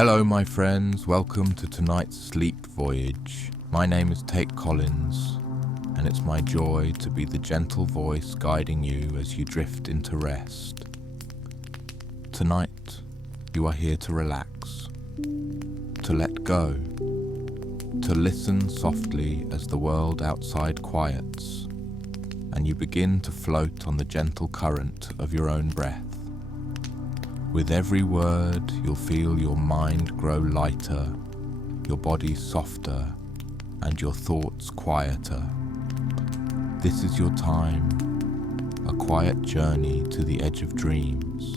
Hello my friends, welcome to tonight's Sleep Voyage. My name is Tate Collins, and it's my joy to be the gentle voice guiding you as you drift into rest. Tonight, you are here to relax, to let go, to listen softly as the world outside quiets, and you begin to float on the gentle current of your own breath. With every word, you'll feel your mind grow lighter, your body softer, and your thoughts quieter. This is your time, a quiet journey to the edge of dreams,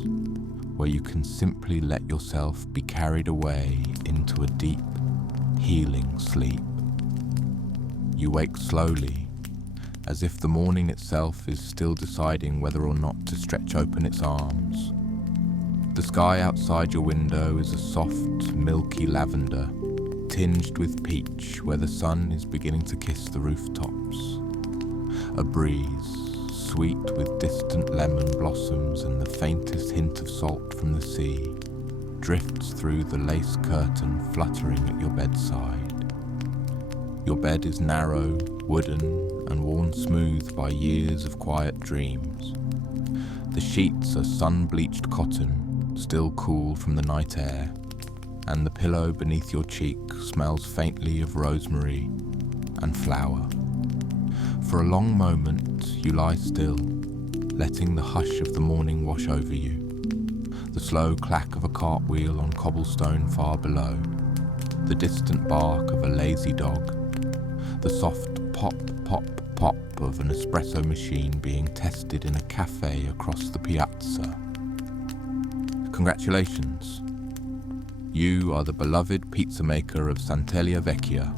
where you can simply let yourself be carried away into a deep, healing sleep. You wake slowly, as if the morning itself is still deciding whether or not to stretch open its arms. The sky outside your window is a soft, milky lavender, tinged with peach where the sun is beginning to kiss the rooftops. A breeze, sweet with distant lemon blossoms and the faintest hint of salt from the sea, drifts through the lace curtain fluttering at your bedside. Your bed is narrow, wooden, and worn smooth by years of quiet dreams. The sheets are sun-bleached cotton, still cool from the night air, and the pillow beneath your cheek smells faintly of rosemary and flower. For a long moment, you lie still, letting the hush of the morning wash over you. The slow clack of a cartwheel on cobblestone far below, the distant bark of a lazy dog, the soft pop, pop, pop of an espresso machine being tested in a cafe across the piazza. Congratulations. You are the beloved pizza maker of Sant'Elia Vecchia,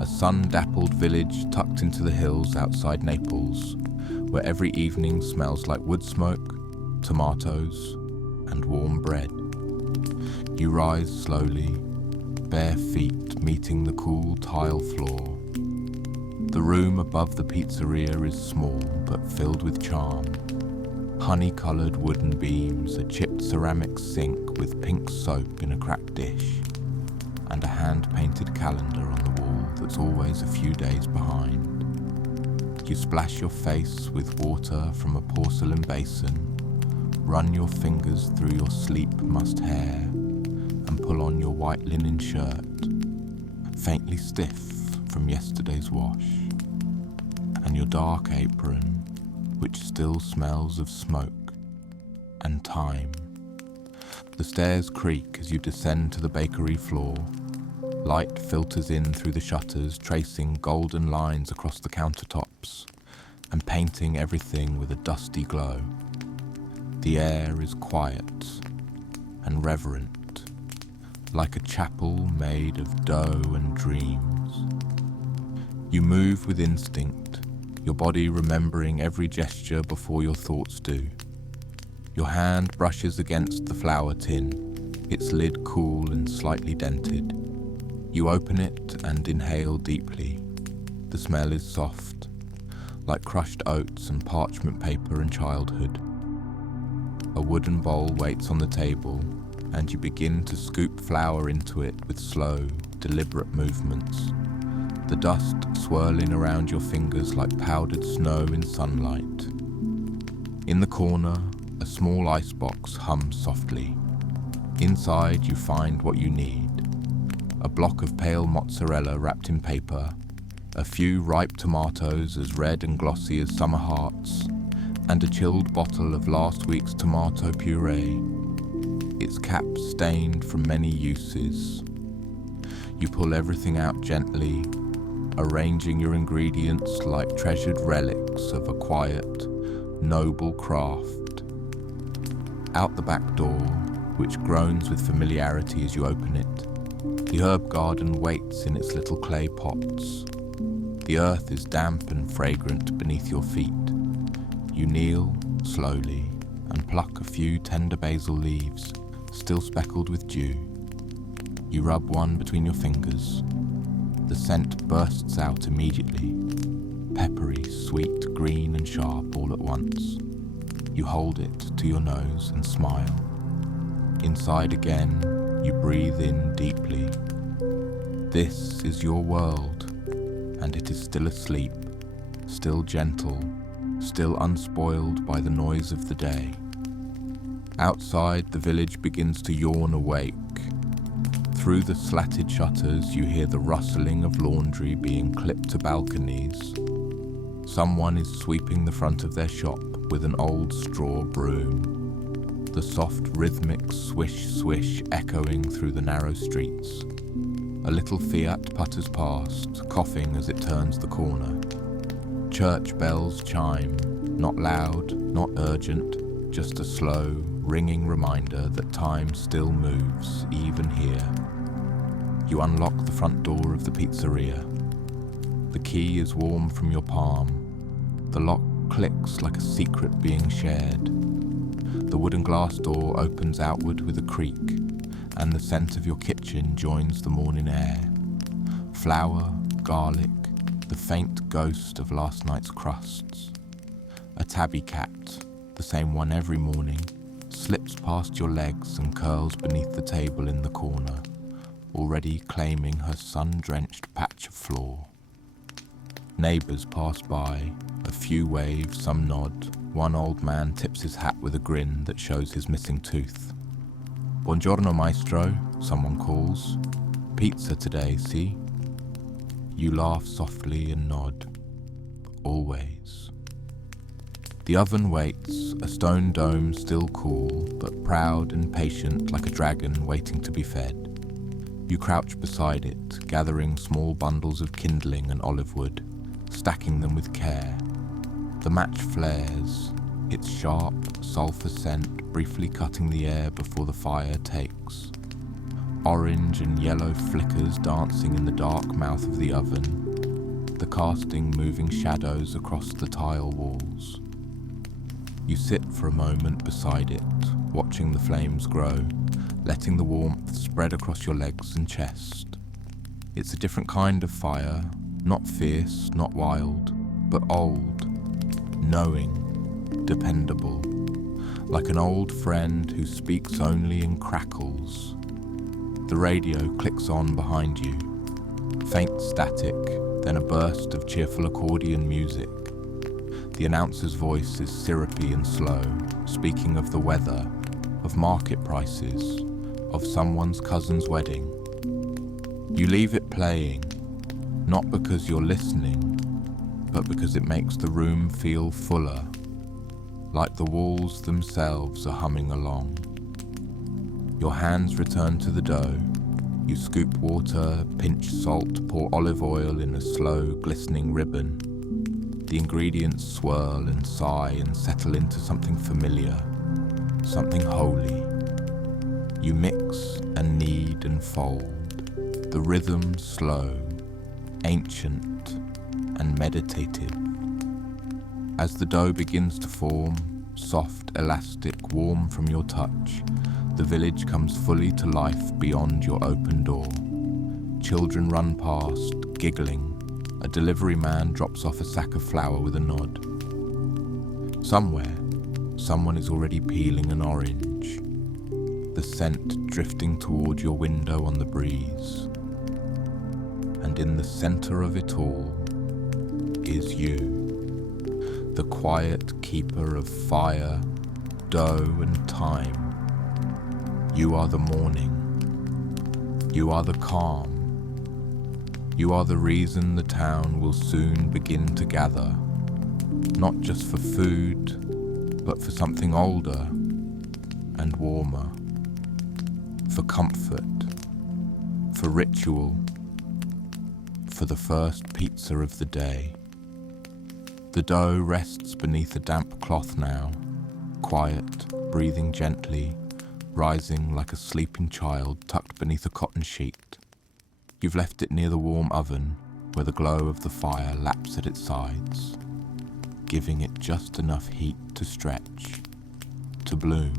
a sun-dappled village tucked into the hills outside Naples, where every evening smells like wood smoke, tomatoes, and warm bread. You rise slowly, bare feet meeting the cool tile floor. The room above the pizzeria is small but filled with charm. Honey-coloured wooden beams, a chipped ceramic sink with pink soap in a cracked dish, and a hand-painted calendar on the wall that's always a few days behind. You splash your face with water from a porcelain basin, run your fingers through your sleep-mussed hair, and pull on your white linen shirt, faintly stiff from yesterday's wash, and your dark apron, which still smells of smoke and time. The stairs creak as you descend to the bakery floor. Light filters in through the shutters, tracing golden lines across the countertops and painting everything with a dusty glow. The air is quiet and reverent, like a chapel made of dough and dreams. You move with instinct, your body remembering every gesture before your thoughts do. Your hand brushes against the flour tin, its lid cool and slightly dented. You open it and inhale deeply. The smell is soft, like crushed oats and parchment paper and childhood. A wooden bowl waits on the table, and you begin to scoop flour into it with slow, deliberate movements. The dust swirling around your fingers like powdered snow in sunlight. In the corner, a small icebox hums softly. Inside, you find what you need. A block of pale mozzarella wrapped in paper, a few ripe tomatoes as red and glossy as summer hearts, and a chilled bottle of last week's tomato puree, its cap stained from many uses. You pull everything out gently, arranging your ingredients like treasured relics of a quiet, noble craft. Out the back door, which groans with familiarity as you open it, the herb garden waits in its little clay pots. The earth is damp and fragrant beneath your feet. You kneel slowly and pluck a few tender basil leaves, still speckled with dew. You rub one between your fingers. The scent bursts out immediately, peppery, sweet, green and sharp all at once. You hold it to your nose and smile. Inside again, You breathe in deeply. This is your world, and it is still asleep, still gentle, still unspoiled by the noise of the day. Outside, the village begins to yawn awake. Through the slatted shutters, you hear the rustling of laundry being clipped to balconies. Someone is sweeping the front of their shop with an old straw broom. The soft rhythmic swish-swish echoing through the narrow streets. A little Fiat putters past, coughing as it turns the corner. Church bells chime, not loud, not urgent, just a slow, ringing reminder that time still moves, even here. You unlock the front door of the pizzeria. The key is warm from your palm. The lock clicks like a secret being shared. The wooden glass door opens outward with a creak, and the scent of your kitchen joins the morning air. Flour, garlic, the faint ghost of last night's crusts. A tabby cat, the same one every morning, slips past your legs and curls beneath the table in the corner, already claiming her sun-drenched patch of floor. Neighbours pass by, a few wave, some nod. One old man tips his hat with a grin that shows his missing tooth. "Buongiorno, maestro," someone calls. "Pizza today, see?" You laugh softly and nod. Always. The oven waits, a stone dome still cool, but proud and patient like a dragon waiting to be fed. You crouch beside it, gathering small bundles of kindling and olive wood, stacking them with care. The match flares, its sharp, sulphur scent briefly cutting the air before the fire takes. Orange and yellow flickers dancing in the dark mouth of the oven, the casting moving shadows across the tile walls. You sit for a moment beside it, watching the flames grow, letting the warmth spread across your legs and chest. It's a different kind of fire, not fierce, not wild, but old, knowing, dependable, like an old friend who speaks only in crackles. The radio clicks on behind you. Faint static, then a burst of cheerful accordion music. The announcer's voice is syrupy and slow, speaking of the weather, of market prices, of someone's cousin's wedding. You leave it playing, not because you're listening, but because it makes the room feel fuller, like the walls themselves are humming along. Your hands return to the dough. You scoop water, pinch salt, pour olive oil in a slow, glistening ribbon. The ingredients swirl and sigh and settle into something familiar, something holy. You mix and knead and fold, the rhythm slow, ancient and meditative. As the dough begins to form, soft, elastic, warm from your touch, the village comes fully to life beyond your open door. Children run past, giggling. A delivery man drops off a sack of flour with a nod. Somewhere, someone is already peeling an orange, the scent drifting toward your window on the breeze. And in the center of it all is you, the quiet keeper of fire, dough and time. You are the morning. You are the calm. You are the reason the town will soon begin to gather, not just for food, but for something older and warmer, for comfort, for ritual, for the first pizza of the day. The dough rests beneath a damp cloth now, quiet, breathing gently, rising like a sleeping child tucked beneath a cotton sheet. You've left it near the warm oven, where the glow of the fire laps at its sides, giving it just enough heat to stretch, to bloom.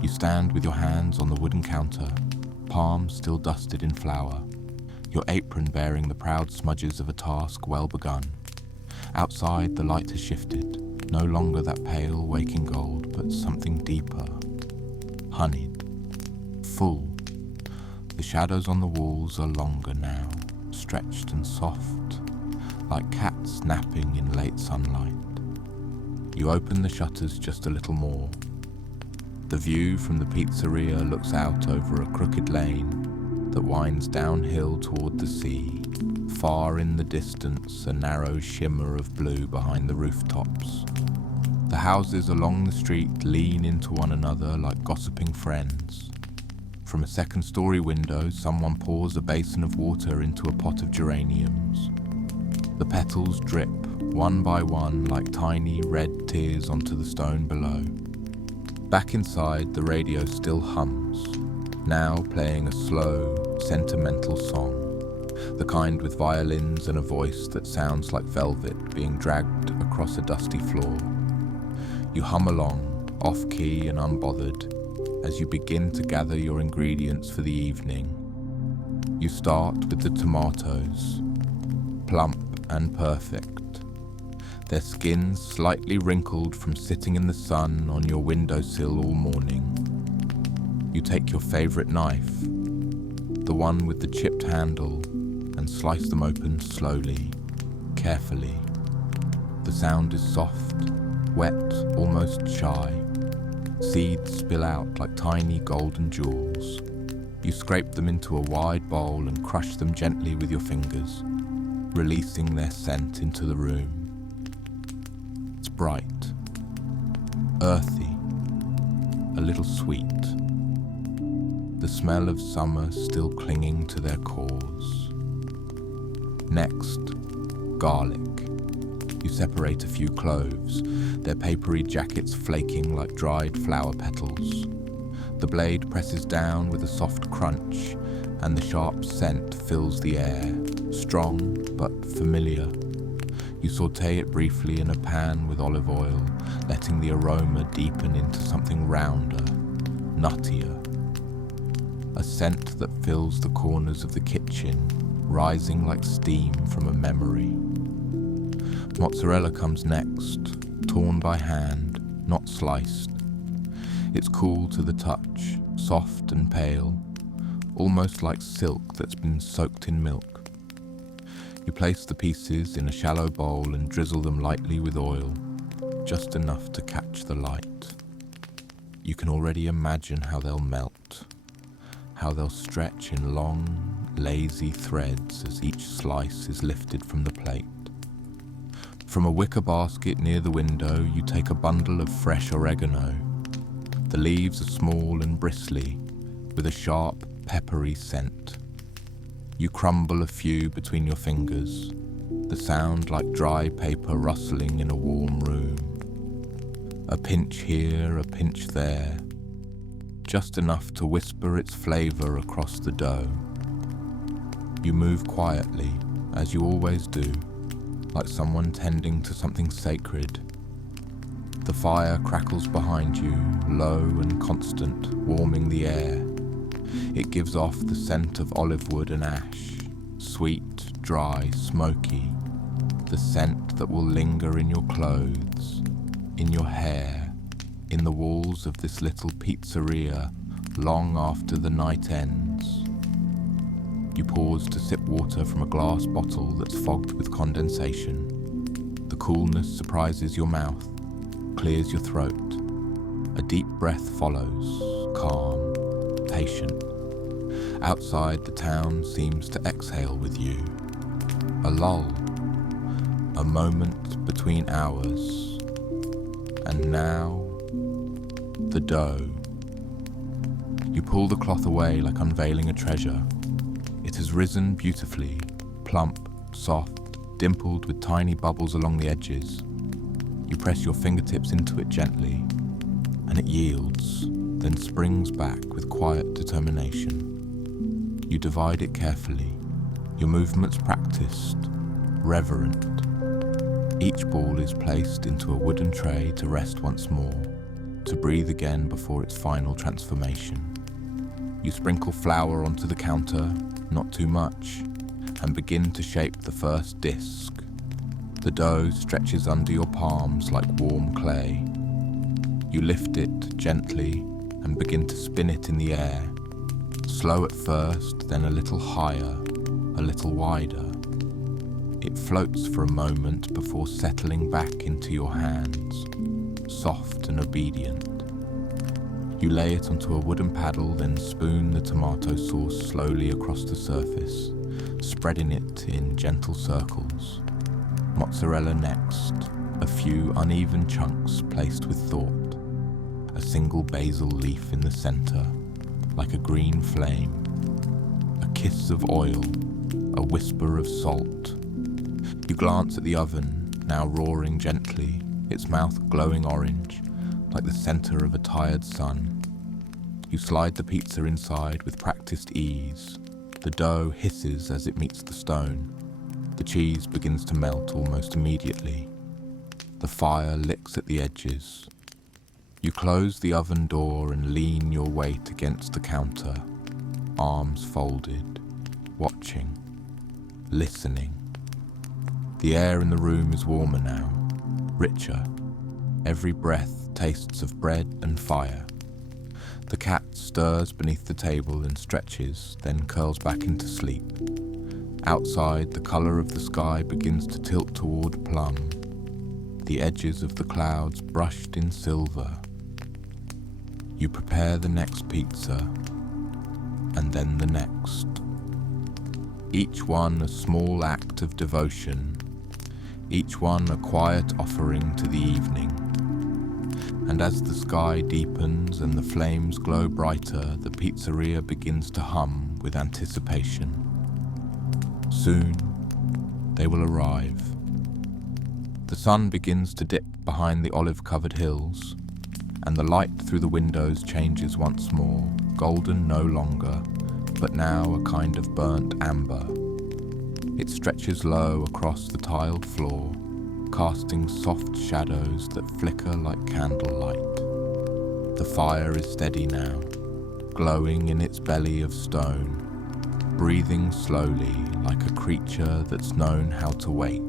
You stand with your hands on the wooden counter, palms still dusted in flour, your apron bearing the proud smudges of a task well begun. Outside, the light has shifted, no longer that pale waking gold, but something deeper, honeyed, full. The shadows on the walls are longer now, stretched and soft, like cats napping in late sunlight. You open the shutters just a little more. The view from the pizzeria looks out over a crooked lane that winds downhill toward the sea. Far in the distance, a narrow shimmer of blue behind the rooftops. The houses along the street lean into one another like gossiping friends. From a second-story window, someone pours a basin of water into a pot of geraniums. The petals drip, one by one, like tiny red tears onto the stone below. Back inside, the radio still hums, now playing a slow, sentimental song, the kind with violins and a voice that sounds like velvet being dragged across a dusty floor. You hum along, off-key and unbothered, as you begin to gather your ingredients for the evening. You start with the tomatoes, plump and perfect, their skins slightly wrinkled from sitting in the sun on your windowsill all morning. You take your favorite knife, the one with the chipped handle, and slice them open slowly, carefully. The sound is soft, wet, almost shy. Seeds spill out like tiny golden jewels. You scrape them into a wide bowl and crush them gently with your fingers, releasing their scent into the room. It's bright, earthy, a little sweet. The smell of summer still clinging to their cores. Next, garlic. You separate a few cloves, their papery jackets flaking like dried flower petals. The blade presses down with a soft crunch, and the sharp scent fills the air, strong but familiar. You saute it briefly in a pan with olive oil, letting the aroma deepen into something rounder, nuttier. A scent that fills the corners of the kitchen, rising like steam from a memory. Mozzarella comes next, torn by hand, not sliced. It's cool to the touch, soft and pale, almost like silk that's been soaked in milk. You place the pieces in a shallow bowl and drizzle them lightly with oil, just enough to catch the light. You can already imagine how they'll melt, how they'll stretch in long, lazy threads as each slice is lifted from the plate. From a wicker basket near the window, you take a bundle of fresh oregano. The leaves are small and bristly, with a sharp, peppery scent. You crumble a few between your fingers, the sound like dry paper rustling in a warm room. A pinch here, a pinch there, just enough to whisper its flavor across the dough. You move quietly, as you always do, like someone tending to something sacred. The fire crackles behind you, low and constant, warming the air. It gives off the scent of olive wood and ash, sweet, dry, smoky, the scent that will linger in your clothes, in your hair, in the walls of this little pizzeria long after the night ends. You pause to sip water from a glass bottle that's fogged with condensation. The coolness surprises your mouth, clears your throat. A deep breath follows, calm, patient. Outside, the town seems to exhale with you. A lull, a moment between hours. And now, the dough. You pull the cloth away like unveiling a treasure. It has risen beautifully, plump, soft, dimpled with tiny bubbles along the edges. You press your fingertips into it gently, and it yields, then springs back with quiet determination. You divide it carefully, your movements practiced, reverent. Each ball is placed into a wooden tray to rest once more, to breathe again before its final transformation. You sprinkle flour onto the counter, not too much, and begin to shape the first disc. The dough stretches under your palms like warm clay. You lift it gently and begin to spin it in the air, Slow at first, then a little higher, a little wider. It floats for a moment before settling back into your hands, soft and obedient. You lay it onto a wooden paddle, then spoon the tomato sauce slowly across the surface, spreading it in gentle circles. Mozzarella next, a few uneven chunks placed with thought, a single basil leaf in the center, like a green flame, a kiss of oil, a whisper of salt. You glance at the oven, now roaring gently, its mouth glowing orange, like the center of a tired sun. You slide the pizza inside with practiced ease. The dough hisses as it meets the stone. The cheese begins to melt almost immediately. The fire licks at the edges. You close the oven door and lean your weight against the counter, arms folded, watching, listening. The air in the room is warmer now, richer. Every breath tastes of bread and fire. The cat stirs beneath the table and stretches, then curls back into sleep. Outside, the colour of the sky begins to tilt toward plum, the edges of the clouds brushed in silver. You prepare the next pizza, and then the next. Each one a small act of devotion, each one a quiet offering to the evening. And as the sky deepens and the flames glow brighter, the pizzeria begins to hum with anticipation. Soon, they will arrive. The sun begins to dip behind the olive-covered hills, and the light through the windows changes once more, golden no longer, but now a kind of burnt amber. It stretches low across the tiled floor, casting soft shadows that flicker like candlelight. The fire is steady now, glowing in its belly of stone, breathing slowly like a creature that's known how to wait.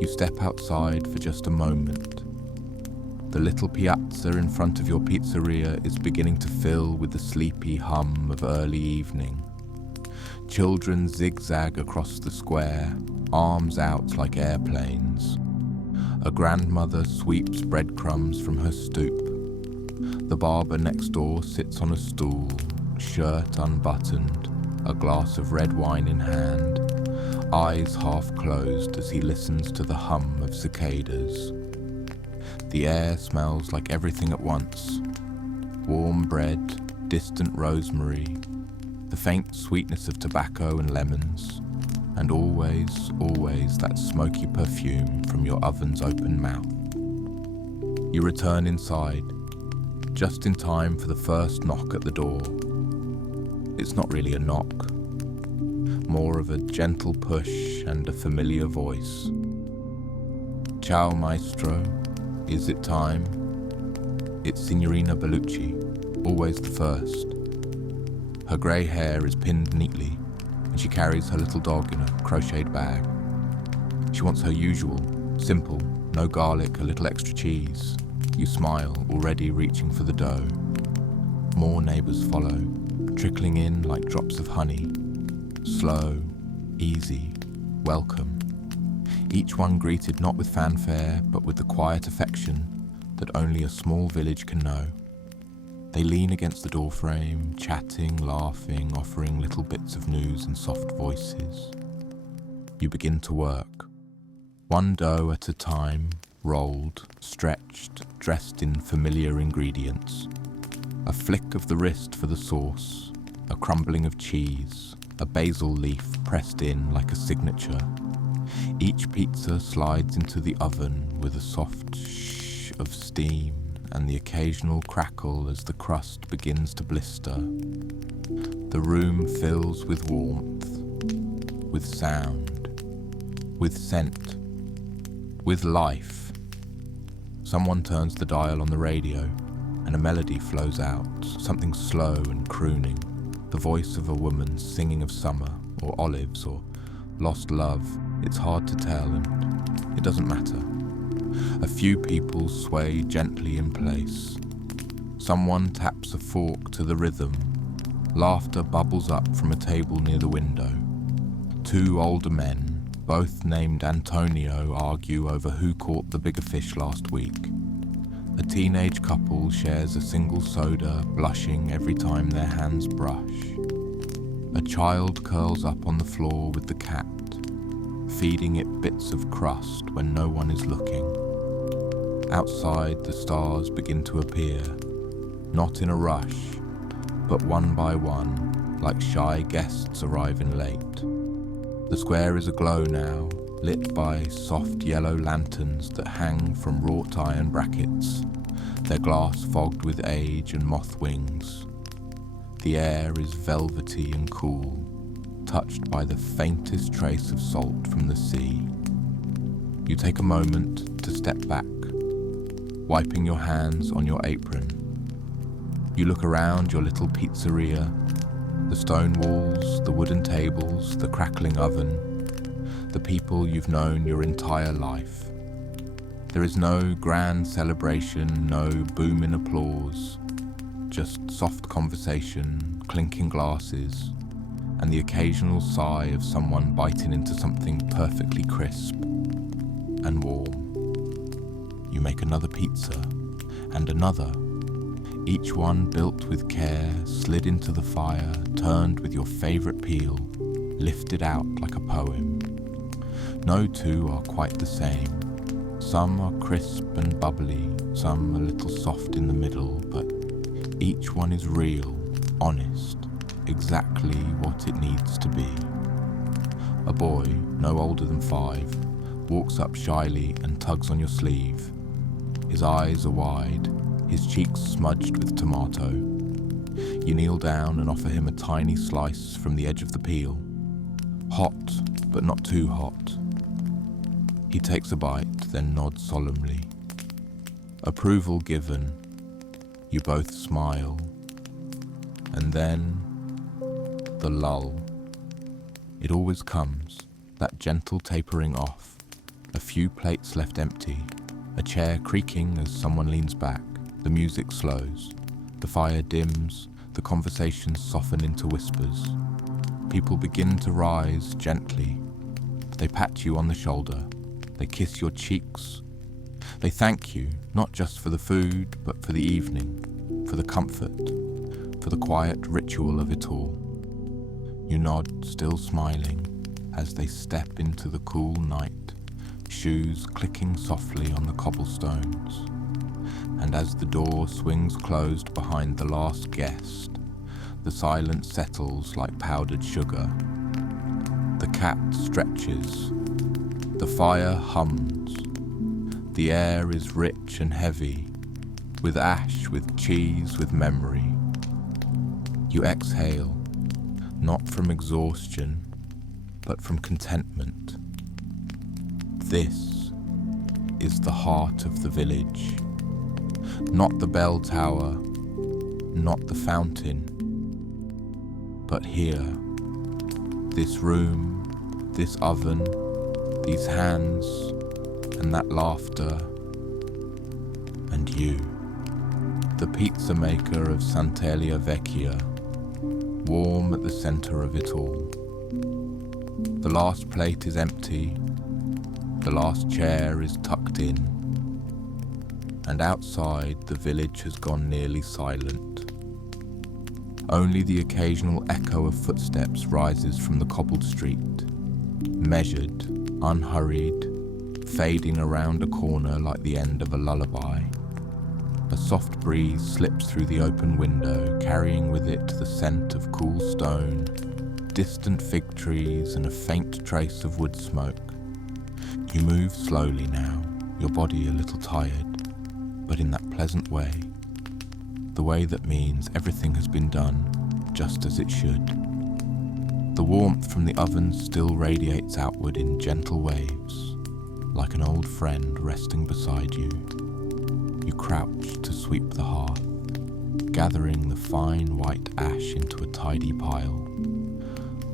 You step outside for just a moment. The little piazza in front of your pizzeria is beginning to fill with the sleepy hum of early evening. Children zigzag across the square, arms out like airplanes. A grandmother sweeps breadcrumbs from her stoop. The barber next door sits on a stool, shirt unbuttoned, a glass of red wine in hand, eyes half closed as he listens to the hum of cicadas. The air smells like everything at once. Warm bread, distant rosemary, the faint sweetness of tobacco and lemons, and always, always that smoky perfume from your oven's open mouth. You return inside, just in time for the first knock at the door. It's not really a knock, more of a gentle push and a familiar voice. Ciao, maestro. Is it time? It's Signorina Bellucci, always the first. Her grey hair is pinned neatly, and she carries her little dog in a crocheted bag. She wants her usual, simple, no garlic, a little extra cheese. You smile, already reaching for the dough. More neighbours follow, trickling in like drops of honey. Slow, easy, welcome. Each one greeted not with fanfare, but with the quiet affection that only a small village can know. They lean against the doorframe, chatting, laughing, offering little bits of news in soft voices. You begin to work. One dough at a time, rolled, stretched, dressed in familiar ingredients. A flick of the wrist for the sauce, a crumbling of cheese, a basil leaf pressed in like a signature. Each pizza slides into the oven with a soft shh of steam and the occasional crackle as the crust begins to blister. The room fills with warmth, with sound, with scent, with life. Someone turns the dial on the radio and a melody flows out, something slow and crooning, the voice of a woman singing of summer or olives or lost love. It's hard to tell, and it doesn't matter. A few people sway gently in place. Someone taps a fork to the rhythm, Laughter bubbles up from a table near the window. Two older men, both named Antonio, argue over who caught the bigger fish last week. A teenage couple shares a single soda, blushing every time their hands brush. A child curls up on the floor with the cat, feeding it bits of crust when no one is looking. Outside, the stars begin to appear, not in a rush, but one by one, like shy guests arriving late. The square is aglow now, lit by soft yellow lanterns that hang from wrought iron brackets, their glass fogged with age and moth wings. The air is velvety and cool, touched by the faintest trace of salt from the sea. You take a moment to step back, wiping your hands on your apron. You look around your little pizzeria, the stone walls, the wooden tables, the crackling oven, the people you've known your entire life. There is no grand celebration, no booming applause, just soft conversation, clinking glasses, and the occasional sigh of someone biting into something perfectly crisp and warm. You make another pizza, and another, each one built with care, slid into the fire, turned with your favorite peel, lifted out like a poem. No two are quite the same. Some are crisp and bubbly, some a little soft in the middle, but each one is real, honest, exactly what it needs to be. A boy, no older than 5, walks up shyly and tugs on your sleeve. His eyes are wide, his cheeks smudged with tomato. You kneel down and offer him a tiny slice from the edge of the peel. Hot, but not too hot. He takes a bite, then nods solemnly. Approval given. You both smile. And then, the lull. It always comes, that gentle tapering off. A few plates left empty, a chair creaking as someone leans back. The music slows, the fire dims, the conversations soften into whispers. People begin to rise gently. They pat you on the shoulder. They kiss your cheeks. They thank you, not just for the food, but for the evening, for the comfort, for the quiet ritual of it all. You nod, still smiling, as they step into the cool night, shoes clicking softly on the cobblestones. And as the door swings closed behind the last guest, the silence settles like powdered sugar. The cat stretches. The fire hums. The air is rich and heavy, with ash, with cheese, with memory. You exhale, not from exhaustion, but from contentment. This is the heart of the village. Not the bell tower, not the fountain, but here, this room, this oven, these hands, and that laughter, and you, the pizza maker of Sant'Elia Vecchia, warm at the center of it all. The last plate is empty, the last chair is tucked in, and outside the village has gone nearly silent. Only the occasional echo of footsteps rises from the cobbled street, measured, unhurried, fading around a corner like the end of a lullaby. A soft breeze slips through the open window, carrying with it the scent of cool stone, distant fig trees, and a faint trace of wood smoke. You move slowly now, your body a little tired, but in that pleasant way, the way that means everything has been done just as it should. The warmth from the oven still radiates outward in gentle waves, like an old friend resting beside you. You crouch to sweep the hearth, gathering the fine white ash into a tidy pile,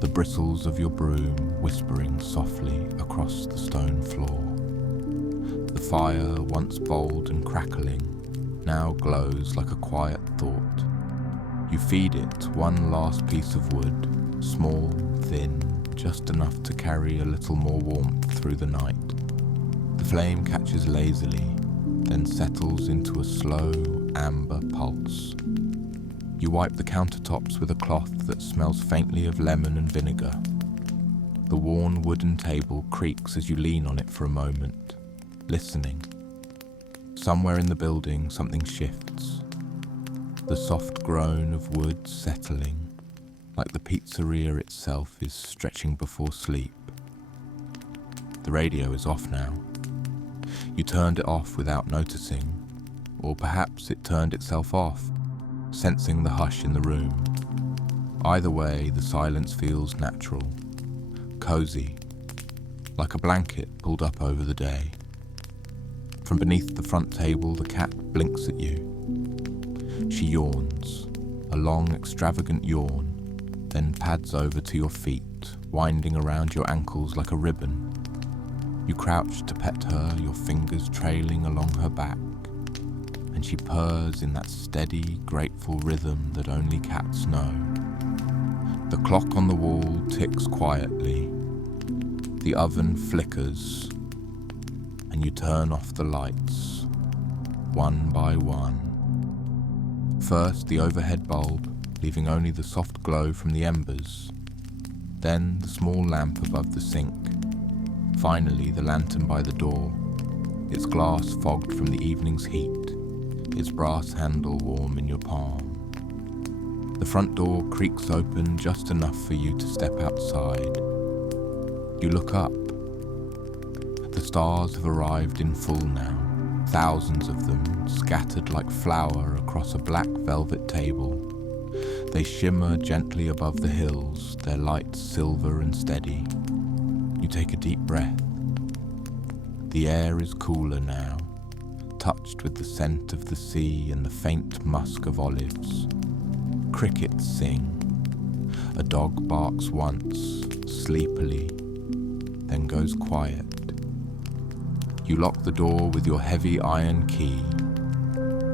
the bristles of your broom whispering softly across the stone floor. The fire, once bold and crackling, now glows like a quiet thought, You feed it one last piece of wood, small, thin, just enough to carry a little more warmth through the night. The flame catches lazily, then settles into a slow, amber pulse. You wipe the countertops with a cloth that smells faintly of lemon and vinegar. The worn wooden table creaks as you lean on it for a moment, listening. Somewhere in the building, something shifts. The soft groan of wood settling, like the pizzeria itself is stretching before sleep. The radio is off now. You turned it off without noticing, or perhaps it turned itself off, sensing the hush in the room. Either way, the silence feels natural, cozy, like a blanket pulled up over the day. From beneath the front table, the cat blinks at you. She yawns, a long, extravagant yawn, then pads over to your feet, winding around your ankles like a ribbon. You crouch to pet her, your fingers trailing along her back, and she purrs in that steady, grateful rhythm that only cats know. The clock on the wall ticks quietly. The oven flickers, and you turn off the lights, one by one. First, the overhead bulb, leaving only the soft glow from the embers. Then, the small lamp above the sink. Finally, the lantern by the door, its glass fogged from the evening's heat, its brass handle warm in your palm. The front door creaks open just enough for you to step outside. You look up. The stars have arrived in full now, thousands of them, scattered like flour across a black velvet table. They shimmer gently above the hills, their light silver and steady. You take a deep breath. The air is cooler now, touched with the scent of the sea and the faint musk of olives. Crickets sing. A dog barks once, sleepily, then goes quiet. You lock the door with your heavy iron key,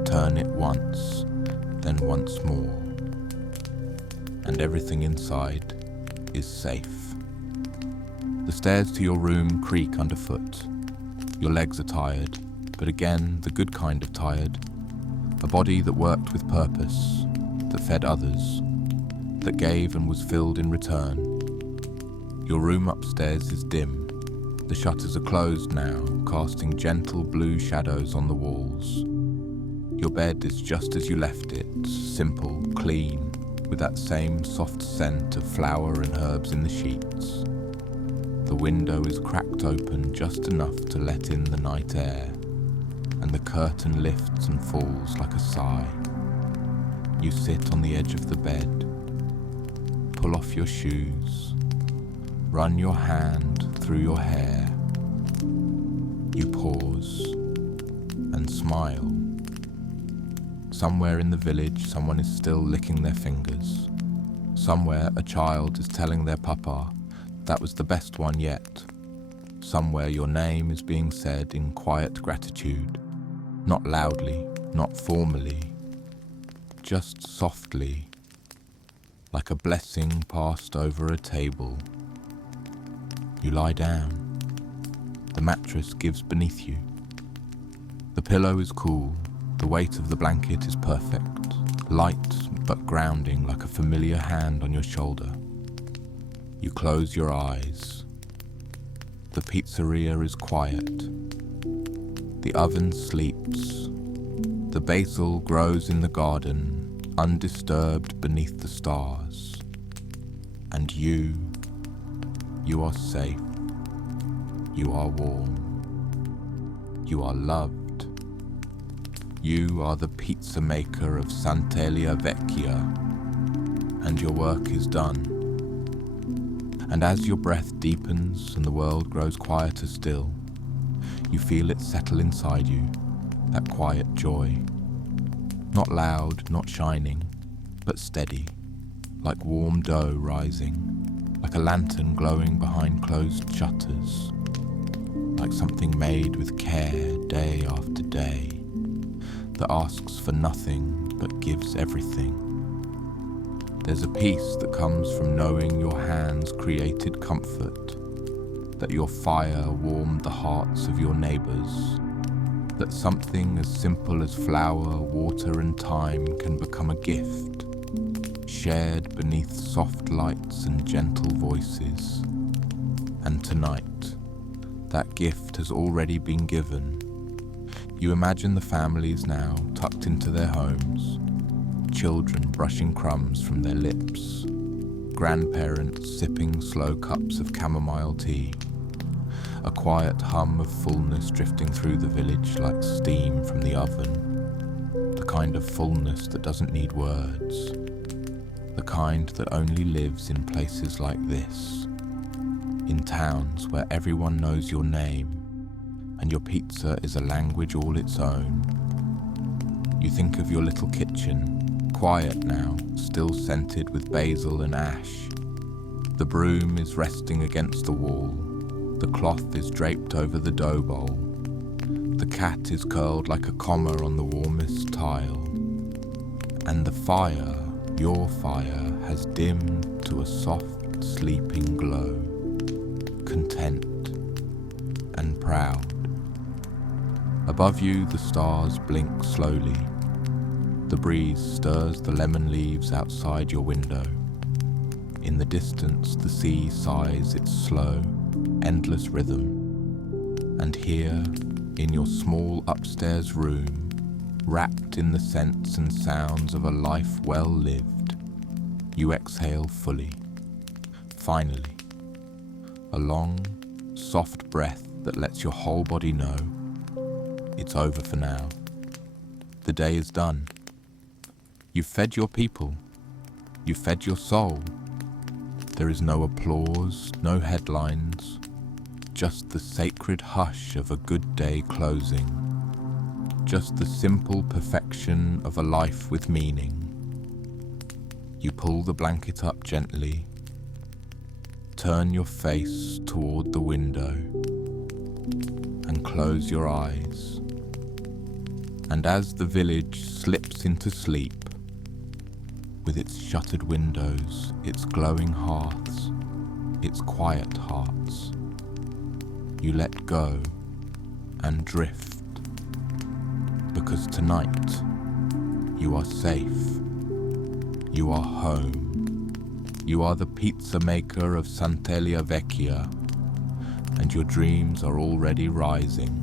turn it once, then once more, and everything inside is safe. The stairs to your room creak underfoot. Your legs are tired, but again, the good kind of tired. A body that worked with purpose, that fed others, that gave and was filled in return. Your room upstairs is dim. The shutters are closed now, casting gentle blue shadows on the walls. Your bed is just as you left it, simple, clean, with that same soft scent of flower and herbs in the sheets. The window is cracked open just enough to let in the night air, and the curtain lifts and falls like a sigh. You sit on the edge of the bed, pull off your shoes, run your hand through your hair. You pause and smile. Somewhere in the village, someone is still licking their fingers. Somewhere, a child is telling their papa, "That was the best one yet." Somewhere, your name is being said in quiet gratitude, not loudly, not formally, just softly, like a blessing passed over a table. You lie down. The mattress gives beneath you. The pillow is cool. The weight of the blanket is perfect, light but grounding like a familiar hand on your shoulder. You close your eyes. The pizzeria is quiet. The oven sleeps. The basil grows in the garden, undisturbed beneath the stars. And you are safe. You are warm. You are loved. You are the pizza maker of Sant'Elia Vecchia, and your work is done. And as your breath deepens and the world grows quieter still, you feel it settle inside you, that quiet joy. Not loud, not shining, but steady, like warm dough rising, like a lantern glowing behind closed shutters, like something made with care day after day, that asks for nothing but gives everything. There's a peace that comes from knowing your hands created comfort, that your fire warmed the hearts of your neighbors, that something as simple as flour, water and time can become a gift, shared beneath soft lights and gentle voices. And tonight, that gift has already been given. You imagine the families now tucked into their homes, children brushing crumbs from their lips, grandparents sipping slow cups of chamomile tea, a quiet hum of fullness drifting through the village like steam from the oven, the kind of fullness that doesn't need words, the kind that only lives in places like this, in towns where everyone knows your name and your pizza is a language all its own. You think of your little kitchen, quiet now, still scented with basil and ash. The broom is resting against the wall. The cloth is draped over the dough bowl. The cat is curled like a comma on the warmest tile. And the fire, your fire, has dimmed to a soft, sleeping glow, content and proud. Above you, the stars blink slowly. The breeze stirs the lemon leaves outside your window. In the distance, the sea sighs its slow, endless rhythm. And here, in your small upstairs room, wrapped in the scents and sounds of a life well lived, you exhale fully. Finally, a long, soft breath that lets your whole body know it's over for now. The day is done. You've fed your people. You've fed your soul. There is no applause, no headlines, just the sacred hush of a good day closing. Just the simple perfection of a life with meaning. You pull the blanket up gently, turn your face toward the window, and close your eyes. And as the village slips into sleep, with its shuttered windows, its glowing hearths, its quiet hearts, you let go and drift, because tonight you are safe, you are home, you are the pizza maker of Sant'Elia Vecchia, and your dreams are already rising.